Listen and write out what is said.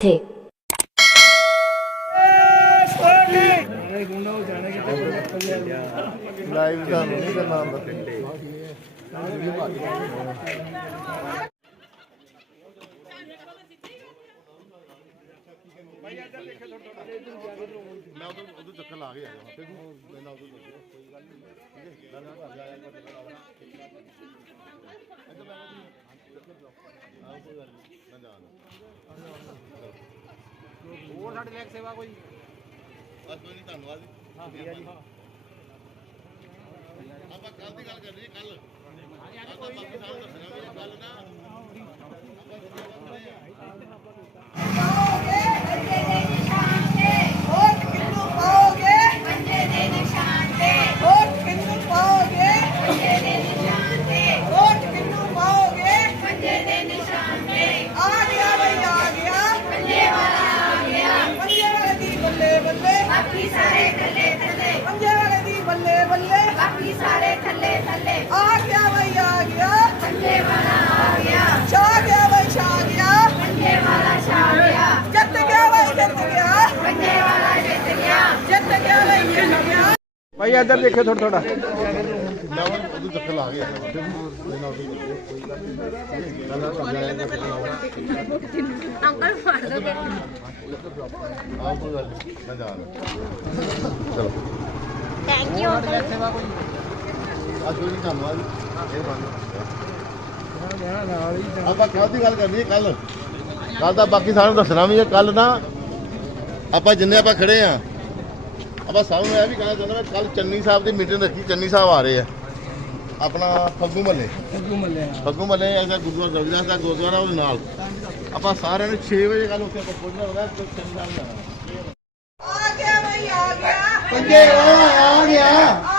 ਥੇ live ਤੁਹਾਨੂੰ ਨਹੀਂ ਕਰਨਾ ਆਉਂਦਾ। ਮੈਂ ਉਧਰ ਉਧਰ ਚੱਕਰ ਲਾ ਕੇ ਆਇਆ ਜਾਵਾਂ ਫਿਰ ਮੈਂ ਨਾ ਕੋਈ ਗੱਲ ਨਹੀਂ ਠੀਕ ਹੈ ਗੱਲ ਕਰ ਜਾਇਆ ਕਰ ਇੱਧਰ ਮੈਂ ਆਹ ਕੋਈ ਗੱਲ ਨਹੀਂ ਮੈਂ ਜਾਣਾ ਹੋਰ ਸਾਡੇ ਲਈ ਸੇਵਾ ਕੋਈ? ਬਸ ਕੋਈ ਨਹੀਂ ਧੰਨਵਾਦ ਜੀ। ਹਾਂ ਜੀ। ਆਪਾਂ ਕੱਲ ਦੀ ਗੱਲ ਕਰਨੀ ਕੱਲ ਆਪਾਂ ਬਾਕੀ ਸਾਰੇ ਦੱਸਣਾ ਨਹੀਂ ਗੱਲ ਕਰ ਜਾਇਆ ਕਰ ਅੰਕਲ ਮਾਰ ਦੋ ਥੈਂਕ ਯੂ ਅੰਕਲ ਆਪਾਂ ਕੱਲ ਦੀ ਗੱਲ ਕਰਨੀ ਹੈ ਕੱਲ ਕੱਲ ਦਾ ਬਾਕੀ ਸਾਰਿਆਂ ਨੂੰ ਦੱਸਣਾ ਵੀ ਹੈ ਕੱਲ ਨਾ ਆਪਾਂ ਜਿੰਨੇ ਆਪਾਂ ਖੜੇ ਆ ਆਪਾਂ ਸਭ ਨੂੰ ਇਹ ਵੀ ਕਹਿਣਾ ਚਾਹੁੰਦਾ ਮੈਂ ਕੱਲ ਚੰਨੀ ਸਾਹਿਬ ਦੀ ਮੀਟਿੰਗ ਰੱਖੀ ਚੰਨੀ ਸਾਹਿਬ ਆ ਰਹੇ ਆ। ਆਪਣਾ ਫੱਗੂ ਮੱਲੇ। ਸੱਗੂ ਮੱਲੇ ਫੱਗੂ ਮੱਲੇ ਐਸਾ ਗੁਰਦੁਆਰਾ ਰਵਿਦਾਸ ਦਾ ਗੁਰਦੁਆਰਾ ਉਹਦੇ ਨਾਲ। ਆਪਾਂ ਸਾਰਿਆਂ ਨੇ 6 ਵਜੇ ਕੱਲ ਉੱਥੇ ਪਹੁੰਚਣਾ ਹੁੰਦਾ ਤੇ ਚੰਨੀ ਸਾਹਿਬ ਜਾਣਾ ਆ ਗਿਆ ਬਈ ਆ ਗਿਆ। ਪੰਜੇ ਆ ਗਿਆ।